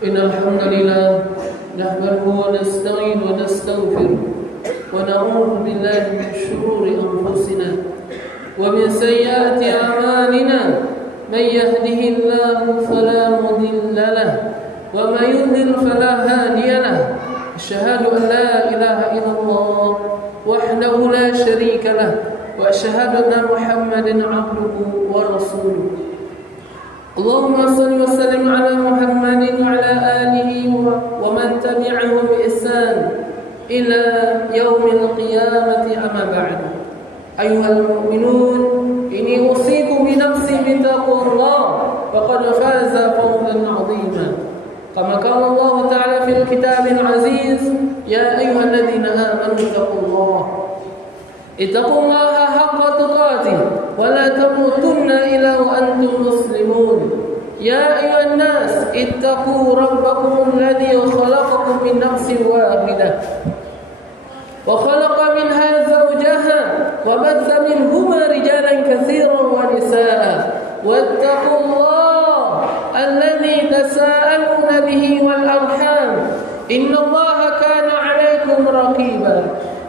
إن الحمد لله نحمده ونستعين ونستغفر ونعوذ بالله من شرور أنفسنا ومن سيئات أعمالنا من يهده الله فلا مضل له ومن يضلل فلا هادي له أشهد أن لا إله إلا الله وحده لا شريك له وأشهد أن محمدا عبده ورسوله اللهم صل وسلم على محمد وعلى آله ومن تبعه بإحسان إلى يوم القيامة أما بعد أيها المؤمنون إني أوصيكم بنفسي بتقوى الله فقد فاز فوزا عظيما كما قال الله تعالى في الكتاب العزيز يا أيها الذين آمنوا اتقوا الله حق تقاته ولا تموتن إلا وأنتم مسلمون يا أيها الناس اتقوا ربكم الذي خلقكم من نفس واحدة وخلق منها زوجها وبث منهما رجالا كثيرا ونساء واتقوا الله الذي تساءلون به والأرحام إن الله كان عليكم رقيبا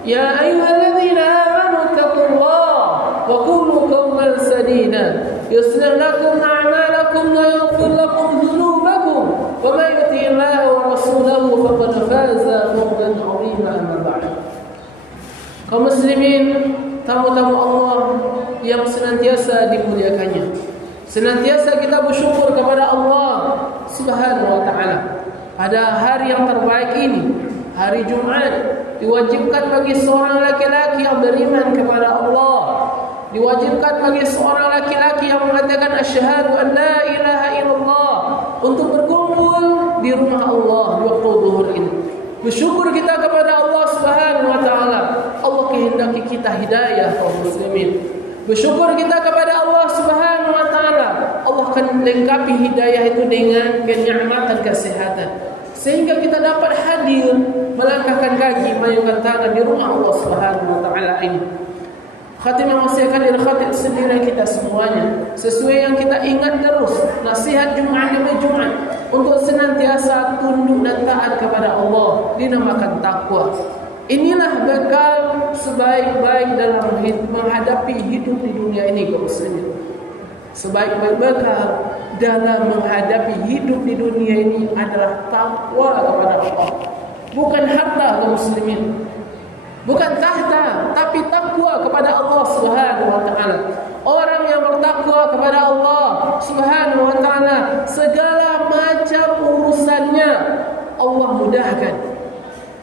يا أيها الذين آمنوا اتقوا الله وقولوا قولا سديدا يصلح لكم أعمالكم ويغفر لكم ذنوبكم ومن يطع الله ورسوله فقد فاز فوزا عظيما أما بعد. Kaum muslimin, tamu-tamu Allah yang senantiasa dimuliakannya, senantiasa kita bersyukur kepada Allah Subhanahu wa taala pada hari yang terbaik ini, hari Jumat. Diwajibkan bagi seorang laki-laki yang beriman kepada Allah, diwajibkan bagi seorang laki-laki yang mengatakan asyhadu an la ilaha illallah untuk berkumpul di rumah Allah di waktu zuhur ini. Bersyukur kita kepada Allah Subhanahu wa taala. Allah kehendaki kita hidayah kaum muslimin. Bersyukur kita kepada Allah Subhanahu wa taala. Allah akan lengkapi hidayah itu dengan kenikmatan kesehatan, sehingga kita dapat hadir melangkahkan kaki, mayungkan tangan di rumah Allah Subhanahu wa taala ini. Khatim mewasiatkan diri khatib sendiri kita semuanya sesuai yang kita ingat terus nasihat Jumat demi Jumat untuk senantiasa tunduk dan taat kepada Allah, dinamakan takwa. Inilah bekal sebaik-baik dalam menghadapi hidup di dunia ini kaum muslimin. Sebaik-baik bekal dalam menghadapi hidup di dunia ini adalah takwa kepada Allah. Bukan harta kaum muslimin, bukan tahta, tapi takwa kepada Allah Subhanahu wa taala. Orang yang bertakwa kepada Allah Subhanahu wa taala, segala macam urusannya Allah mudahkan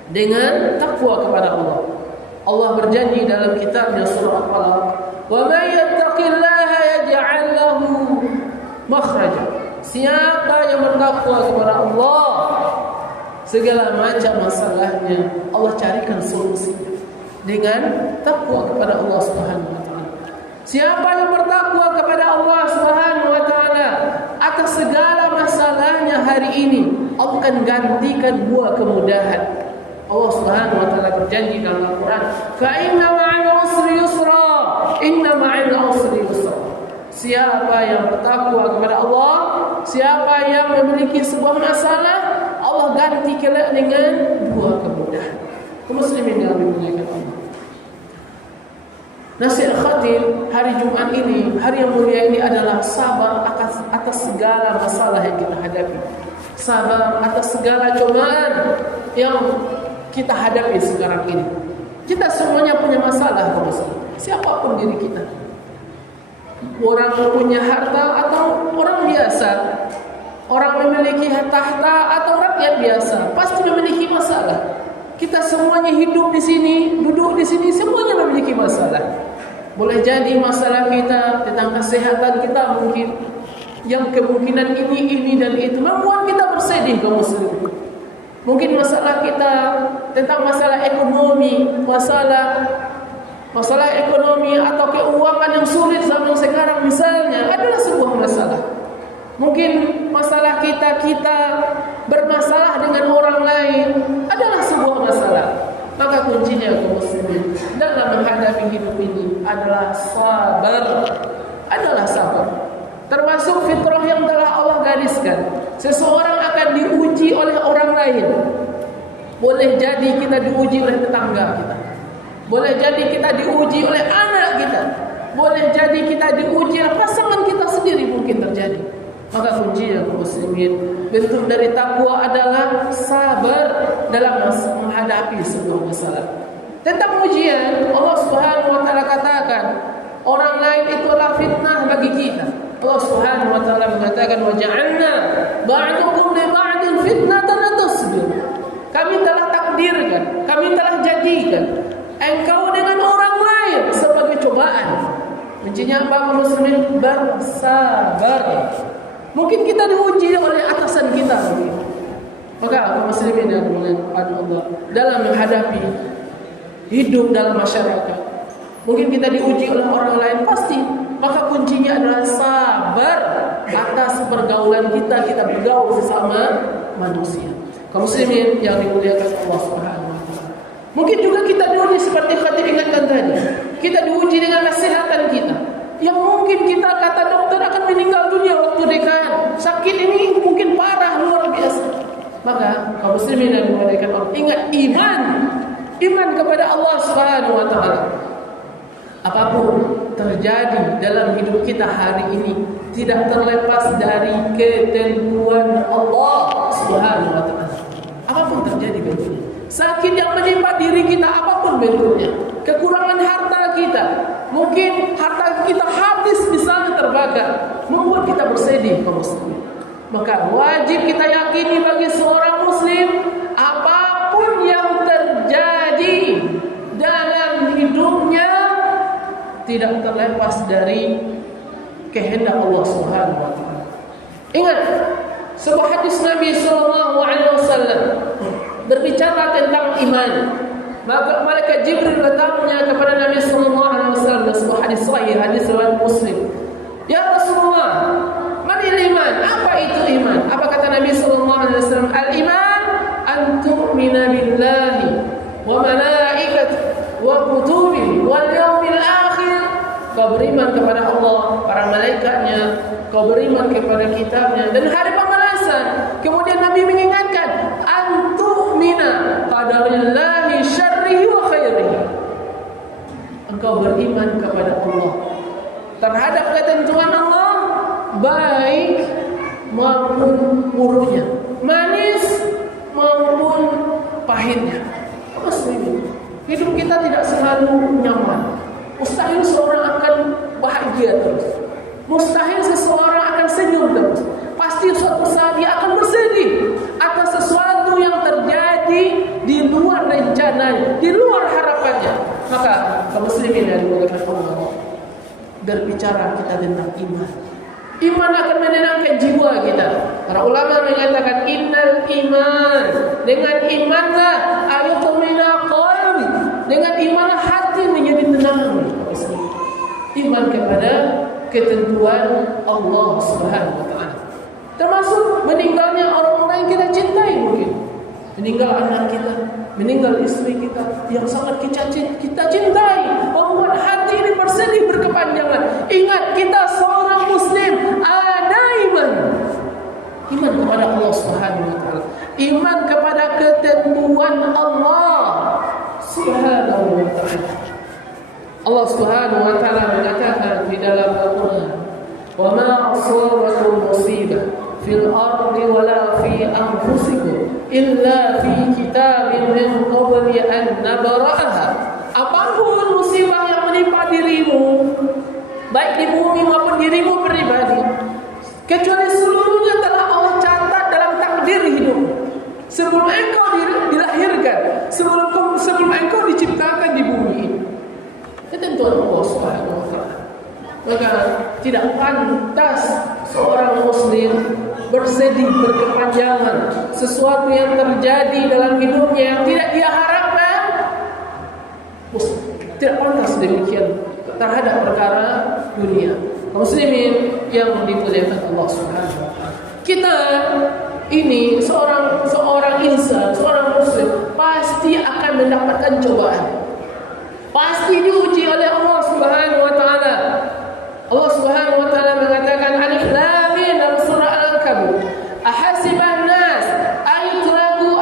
dengan takwa kepada Allah. Allah berjanji dalam kitabnya surah Al-Falaq, "Wa may yattaqillaha yaj'al lahu makhraja." Siapa yang bertakwa kepada Allah, segala macam masalahnya Allah carikan solusinya dengan takwa kepada Allah Subhanahu wa taala. Siapa yang bertakwa kepada Allah Subhanahu wa taala, atas segala masalahnya hari ini Allah akan gantikan buah kemudahan. Allah Subhanahu wa taala berjanji dalam Al-Qur'an, "Fa inna ma'al usri yusra, inna ma'al usri yusra." Siapa yang bertakwa kepada Allah, siapa yang memiliki sebuah masalah, Allah ganti kelak dengan dua kemudahan. Kaum muslimin yang dimuliakan Allah. Nasihat khatib hari Jumat ini, hari yang mulia ini adalah sabar atas segala masalah yang kita hadapi. Sabar atas segala cobaan yang kita hadapi sekarang ini. Kita semuanya punya masalah kaum muslimin. Siapapun diri kita. Orang punya harta atau orang biasa, orang memiliki tahta atau rakyat biasa, pasti memiliki masalah. Kita semuanya hidup di sini, duduk di sini, semuanya memiliki masalah. Boleh jadi masalah kita tentang kesehatan kita mungkin, yang kemungkinan ini dan itu membuat kita bersedih kaum muslimin. Mungkin masalah kita tentang masalah ekonomi, masalah ekonomi atau keuangan yang sulit zaman sekarang misalnya adalah sebuah masalah. Mungkin masalah kita bermasalah dengan orang lain adalah sebuah masalah. Maka kuncinya kaum muslimin dalam menghadapi hidup ini adalah sabar. Termasuk fitrah yang telah Allah gariskan. Seseorang akan diuji lain. Boleh jadi kita diuji oleh tetangga kita. Boleh jadi kita diuji oleh anak kita. Boleh jadi kita diuji oleh pasangan kita sendiri, mungkin terjadi. Maka kunci yang muslimin, bentuk dari takwa adalah sabar dalam menghadapi sebuah masalah. Tentang ujian, Allah Subhanahu wa taala katakan, orang lain itu adalah fitnah bagi kita. Allah Subhanahu wa taala mengatakan, "Wa ja'alna ba'dakum li ba'din fitnatan atasbir." Kami telah takdirkan, kami telah jadikan engkau dengan orang lain sebagai cobaan. Kuncinya apa, muslimin? Bersabar. Mungkin kita diuji oleh atasan kita. Maka muslimin yang dimuliakan Allah, dalam menghadapi hidup dalam masyarakat, mungkin kita diuji oleh orang lain, pasti. Maka kuncinya adalah sabar atas pergaulan kita bergaul sesama manusia. Kaum muslimin yang dimuliakan Allah Subhanahu wa taala. Mungkin juga kita diuji seperti Khatib ingatkan tadi. Kita diuji dengan kesehatan kita. Yang mungkin kita kata dokter akan meninggal dunia waktu dekat. Sakit ini mungkin parah, luar biasa. Maka kaum muslimin yang dimuliakan Allah, ingat iman kepada Allah Subhanahu wa taala. Apapun terjadi dalam hidup kita hari ini tidak terlepas dari ketentuan Allah Subhanahu wa taala. Apapun terjadi bentuknya, sakit yang menimpa diri kita apapun bentuknya, kekurangan harta kita, mungkin harta kita habis misalnya terbakar, membuat kita bersedih kaum muslimin. Maka wajib kita yakini bagi seorang muslim, apapun yang terjadi dalam hidupnya tidak terlepas dari kehendak Allah Subhanahu wa taala. Ingat sebuah hadis Nabi sallallahu alaihi wasallam berbicara tentang iman. Maka malaikat Jibril bertanya kepada Nabi sallallahu alaihi wasallam, sebuah hadis sahih, hadis riwayat Muslim. Ya Rasulullah, manil iman? Apa itu iman? Apa kata Nabi sallallahu alaihi wasallam? Al-iman an tu'mina billahi wa malaikatihi wa kutubihi wal yaumil akhir. Kau beriman kepada Allah, para malaikatnya, kau beriman kepada kitabnya dan hari pembalasan. Kemudian Nabi mengingatkan, antu'mina qadarillahi syarrihi wa khairihi. Engkau beriman kepada Allah terhadap ketentuan Allah, baik maupun buruknya, manis maupun pahitnya. Muslimin, hidup kita tidak selalu nyaman. Mustahil seorang akan bahagia terus. Mustahil seseorang akan senyum terus. Pasti suatu saat dia akan bersedih atas sesuatu yang terjadi di luar rencananya, di luar harapannya. Maka kaum muslimin yang dimuliakan Allah, berbicara kita tentang iman. Iman akan menenangkan jiwa kita. Para ulama mengatakan innal iman, dengan imanlah ayatmina qalbi, dengan imanlah hati menjadi tenang. Iman kepada ketentuan Allah Subhanahu wa taala. Termasuk meninggalnya orang-orang yang kita cintai, mungkin meninggal anak kita, meninggal istri kita yang sangat kita cintai, membuat hati ini bersedih berkepanjangan. Ingat, kita seorang muslim ada iman kepada Allah Subhanahu wa taala, iman kepada ketentuan Allah Subhanahu wa taala. Allah Subhanahu wa taala mengatakan di dalam Al-Qur'an, "Wa ma asabakum musibah fil ardi wala fi anfusikum illa fi kitabin min qabli an nabra'aha." Apapun musibah yang menimpa dirimu, baik di bumi maupun dirimu pribadi, kecuali seluruhnya telah Allah catat dalam takdir hidup. Sebelum engkau dilahirkan, sebelum engkau diciptakan di bumi ini. Ketentuan Allah Subhanahu wa taala. Maka tidak pantas seorang muslim bersedih berkepanjangan sesuatu yang terjadi dalam hidupnya yang tidak dia harapkan. Tidak pantas demikian terhadap perkara dunia. Muslimin yang dimuliakan Allah Subhanahu wa taala. Kita ini seorang insan, seorang muslim pasti akan mendapatkan cobaan. Pasti diuji oleh Allah Subhanahu wa taala. Allah Subhanahu wa taala mengatakan Alif Lam Mim dalam surah Al-Ankabut, ahasiban nas ayutraku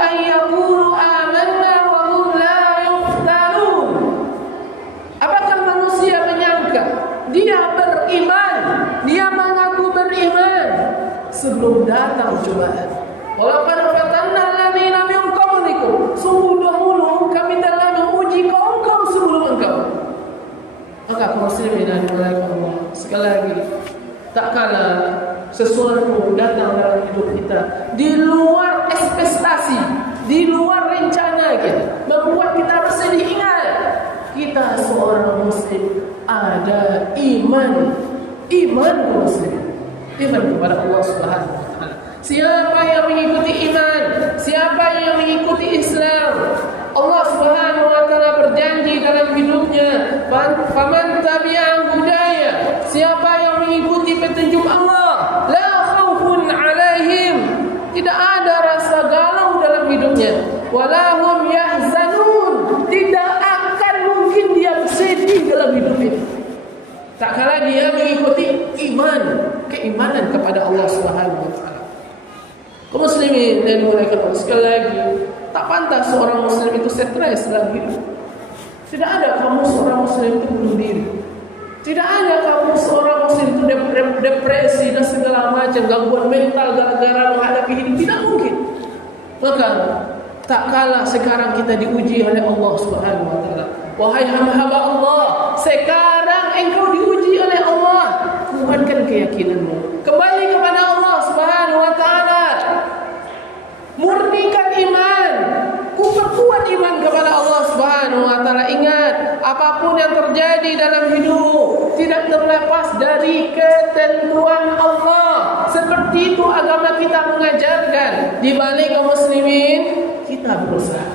Walaqad fatanna alladziina min qablikum. Sungguh dahulu kami telah menguji kaum-kaum sebelum engkau. Maka kaum muslimin yang dimuliakan Allah, sekali lagi, tak kala sesuatu datang dalam hidup kita di luar ekspektasi, di luar rencana kita, membuat kita bersedih, ingat kita seorang muslim ada iman muslim, iman kepada Allah Subhanahu wa taala. Siapa yang mengikuti iman, siapa yang mengikuti Islam, Allah Subhanahu wa taala berjanji dalam hidupnya, faman tabi'a hudaya, siapa yang mengikuti petunjuk Allah, la khaufun alaihim, tidak ada rasa galau dalam hidupnya, wala hum yahzanun, tidak akan mungkin dia bersedih dalam hidup ini. Tak kala dia mengikuti iman, keimanan kepada Allah Subhanahu wa taala. Kaum muslimin dan dimuliakan Allah, sekali lagi, tak pantas seorang muslim itu stres dalam hidup. Tidak ada kamu seorang muslim itu bunuh diri. Tidak ada kamu seorang muslim itu depresi dan segala macam gangguan mental gara-gara menghadapi hidup. Tidak mungkin. Maka tak kalah sekarang kita diuji oleh Allah Subhanahu wa taala. Wahai hamba-hamba Allah, sekarang engkau diuji oleh Allah. Kuatkan keyakinanmu, kembali kepada Allah Subhanahu wa taala. Murnikan iman, kuat iman kepada Allah Subhanahu wa taala. Ingat, apapun yang terjadi dalam hidup tidak terlepas dari ketentuan Allah. Seperti itu agama kita mengajarkan. Di balik kaum muslimin, kita berusaha.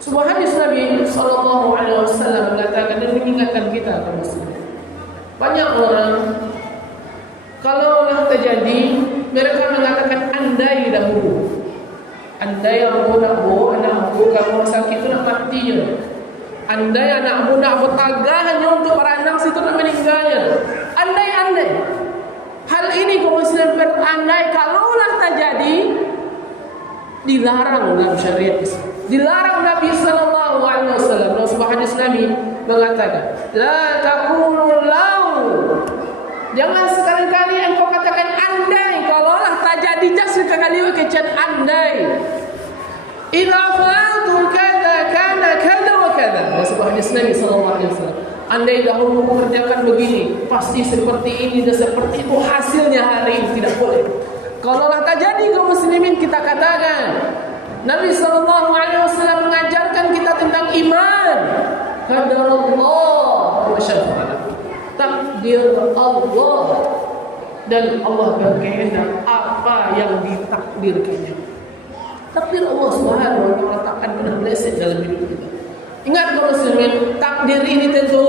Sebuah hadis Nabi sallallahu alaihi wasallam mengatakan dan mengingatkan kita kaum muslimin. Banyak orang kalau terjadi, mereka mengatakan andai dahulu. Andai anakmu kamu sakit itu nak matinya. Andai anakmu nak bertagah hanya untuk beranang situ nak meninggalnya. Andai. Hal ini kaum muslim berandai kalaulah terjadi, dilarang dalam syariat Islam. Dilarang Nabi sallallahu alaihi wasallam. Dalam sebuah hadis Nabi mengatakan, la taqulu law. Jangan sekali-kali engkau katakan andai kalaulah terjadi, jangan sekali-kali kecet andai. Idza fa'altu kadza kana kadza wa kadza. Sebuah hadis Nabi sallallahu alaihi wasallam. Andai dahulu mengerjakan begini, pasti seperti ini dan seperti itu hasilnya hari ini. Tidak boleh. Kalaulah terjadi kaum muslimin, kita katakan Nabi sallallahu alaihi wasallam mengajarkan kita tentang iman. Qadarullah wa syafa'ah. Takdir Allah, dan Allah berkehendak apa yang ditakdirkannya. Takdir Allah Subhanahu wa taala tak akan pernah meleset dalam hidup kita. Ingat kaum muslimin, takdir ini tentu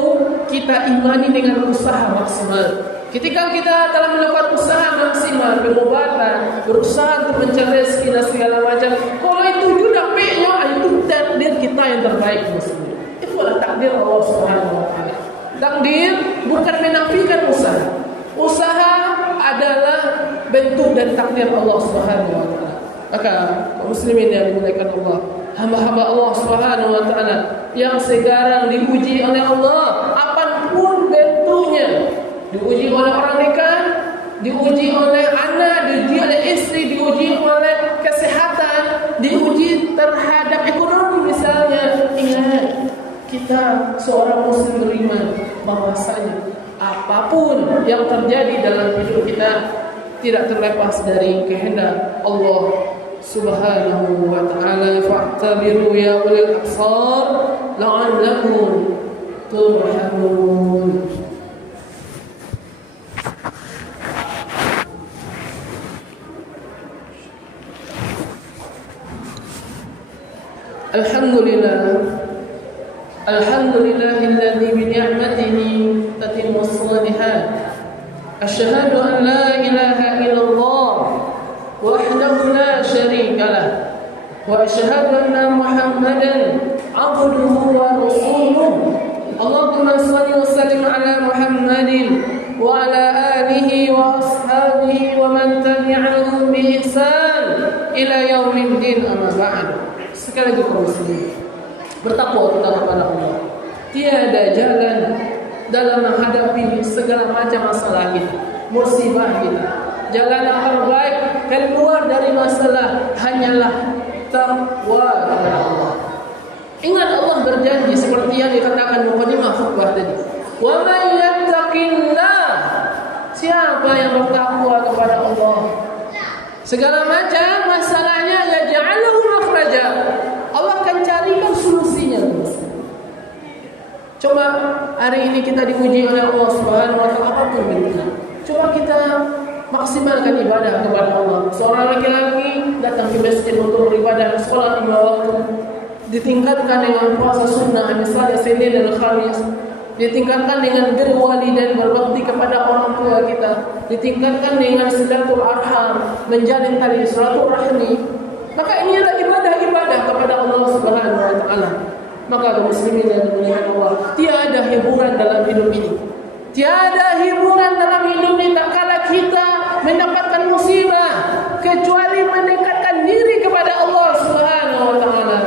kita imani dengan usaha maksimal. Ketika kita telah melakukan usaha maksimal, pengobatan, berusaha untuk mencari rezeki dan segala macam, kalau itu sudah peknya, itu takdir kita yang terbaik muslimin. Itulah takdir Allah Subhanahu wa taala. Takdir bukan menafikan usaha. Usaha adalah bentuk dan takdir Allah Subhanahu wa taala. Maka kaum muslimin yang dimuliakan Allah, hamba-hamba Allah Subhanahu wa taala yang sekarang diuji oleh Allah, apapun bentuknya, diuji oleh orang nikah, diuji oleh anak, diuji oleh istri, diuji oleh kesehatan, diuji terhadap ekonomi misalnya. Ingat, kita seorang muslim beriman bahwasanya apapun yang terjadi dalam hidup kita tidak terlepas dari kehendak Allah Subhanahu wa ta'ala. Fa'tabiru ya ulil absar la'allakum turhamun. Alhamdulillahilladzi bi ni'matihi tatimmu shalihat. Asyhadu an la ilaha illallah wahdahu la syarika lah, wa asyhadu anna Muhammadan abduhu wa rasuluh. Allahumma shalli wa sallim ala Muhammadin wa ala alihi wa ashabihi wa man tabi'ahum bi ihsan ila yaumiddin, amma ba'd. Sekali lagi kaum muslimin, bertakwa kepada Allah. Tiada jalan dalam menghadapi segala macam masalah kita, musibah kita, jalan yang terbaik keluar dari masalah hanyalah takwa kepada Allah. Ingat Allah berjanji seperti yang dikatakan mukadimah khutbah tadi. Wa may yattaqillah, siapa yang bertakwa kepada Allah, segala macam masalahnya yaj'aluhu makhraja, Allah akan carikan solusinya. Coba hari ini kita diuji oleh Allah Subhanahu wa taala apapun bentuknya. Coba kita maksimalkan ibadah kepada Allah. Seorang laki-laki datang ke masjid untuk beribadah, sholat 5 waktu, ditingkatkan dengan puasa sunnah misalnya Senin dan Khamis, ditingkatkan dengan birrul walidain, berbakti kepada orang tua kita, ditingkatkan dengan silatul arham, menjalin tali silaturahmi. Maka ini adalah ibadah-ibadah kepada Allah Subhanahu wa taala. Maka kaum muslimin yang dimuliakan Allah, tiada hiburan dalam hidup ini. Tiada hiburan dalam hidup ini tak kala kita mendapatkan musibah kecuali mendekatkan diri kepada Allah Subhanahu wa taala.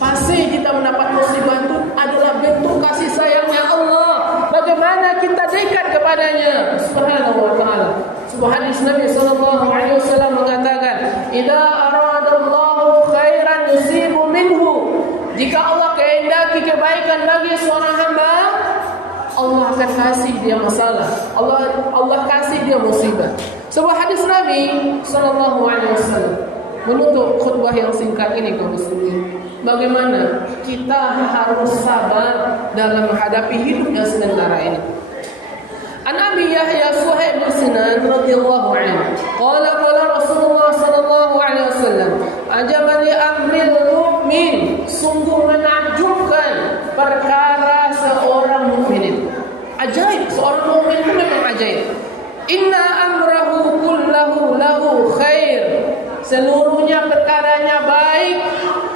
Pasti kita mendapat musibah itu adalah bentuk kasih sayangnya Allah. Bagaimana kita dekat kepadanya Subhanahu wa taala. Sebuah hadis Nabi sallallahu alaihi wasallam mengatakan, "Idza aradallahu khairan yusibu minhu." Jika Allah kehendaki kebaikan bagi seorang hamba, Allah akan kasih dia masalah. Allah kasih dia musibah. Sebuah hadis Nabi sallallahu alaihi wasallam menutup khutbah yang singkat ini kaum muslimin. Bagaimana kita harus sabar dalam menghadapi hidup yang sementara ini. An Abi Yahya Suhaib bin Sinan radhiyallahu anhu, qala Rasulullah sallallahu alaihi wasallam, ajaban li amril mu'min, sungguh menakjubkan perkara seorang mukmin. Ajaib, seorang mukmin itu memang ajaib. Inna amrahu kullahu lahu khair, seluruhnya perkaranya baik,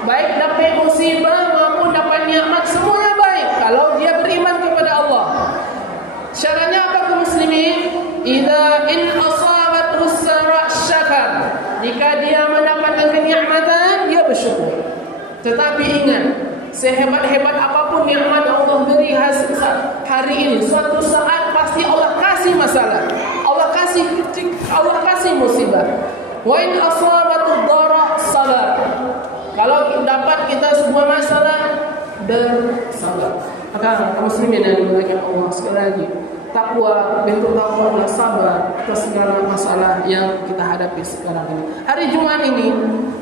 baik dapat musibah maupun dapat nikmat semuanya baik kalau dia beriman kepada Allah. Syaratnya apa kaum muslimin? Idza in asabathu sarra syakar, jika dia mendapatkan kenikmatan dia bersyukur. Tetapi ingat, sehebat-hebat apapun nikmat Allah beri hari ini, suatu saat pasti Allah kasih masalah, Allah kasih musibah. Wa in asabathu dara sabar, kalau dapat kita sebuah masalah dan sabar. Maka kaum muslimin yang dimuliakan Allah, sekali lagi, takwa, bentuk takwa adalah sabar atas segala masalah yang kita hadapi sekarang ini. Hari Jumat ini,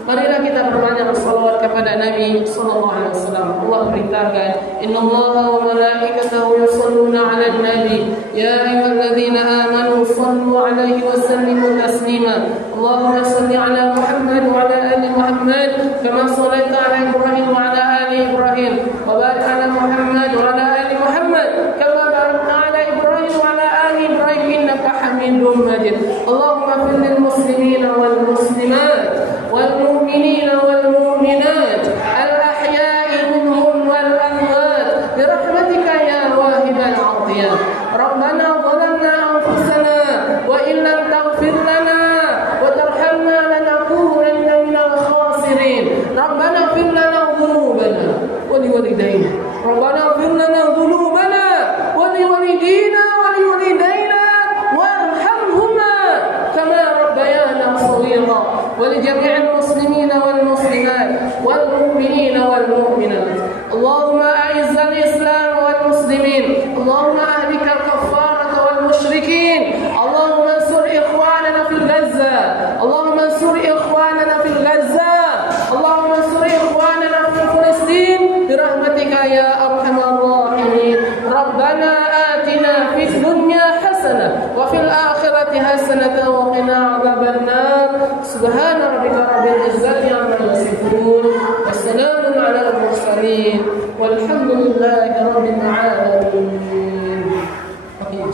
marilah kita berbanyak bersalawat kepada Nabi sallallahu alaihi wasallam. Allah perintahkan, "Innallaha wa malaikatahu yusholluna 'alan nabi, ya ayyuhalladzina amanu shallu 'alaihi wa sallimu taslima. Allahumma shalli 'ala Muhammad wa 'ala ali Muhammad kama shallaita 'ala Ibrahim wa 'ala ali Ibrahim wa barik 'ala Muhammad wa 'ala ali Muhammad kama barakta 'ala Ibrahim wa 'ala ali Ibrahim innaka Hamidum Majid. Allahumma fil lil muslimina wal muslimat wal mu'minina wal mu'minat al ahya'i minhum wal amwat bi rahmatika ya wahibal 'atiyat. Rabbana zalamna anfusana wa in lam taghfir lana wa tarhamna lanakunanna minal khasirin. Rabbana ighfir lana dhunubana wa liwalidayna. Rabbana ighfir lana dhunubana wa liwalidayna wa liwalidayna warhamhuma kama rabbayana shaghira wa li jami'il muslimina wal muslimat wal mu'minina wal mu'minat. Allahumma a'izzal islam wal muslimin. Allahumma ahlika al-kaffarata wal musyrikin. Allahumma ansur ikhwanana fil Gaza. Allahumma ansur ikhwanana fil Gaza. Allahumma ansur ikhwanana fil Palestin bi rahmatika ya arhamar rahimin. Rabbana atina fid dunya hasanah wa fil akhirati hasanah wa qina adzaban nar. Subhana rabbika rabbil izzati amma yasifun. Wassalamun ala al-mursalin. Walhamdulillahi rabbil alamin. Amin.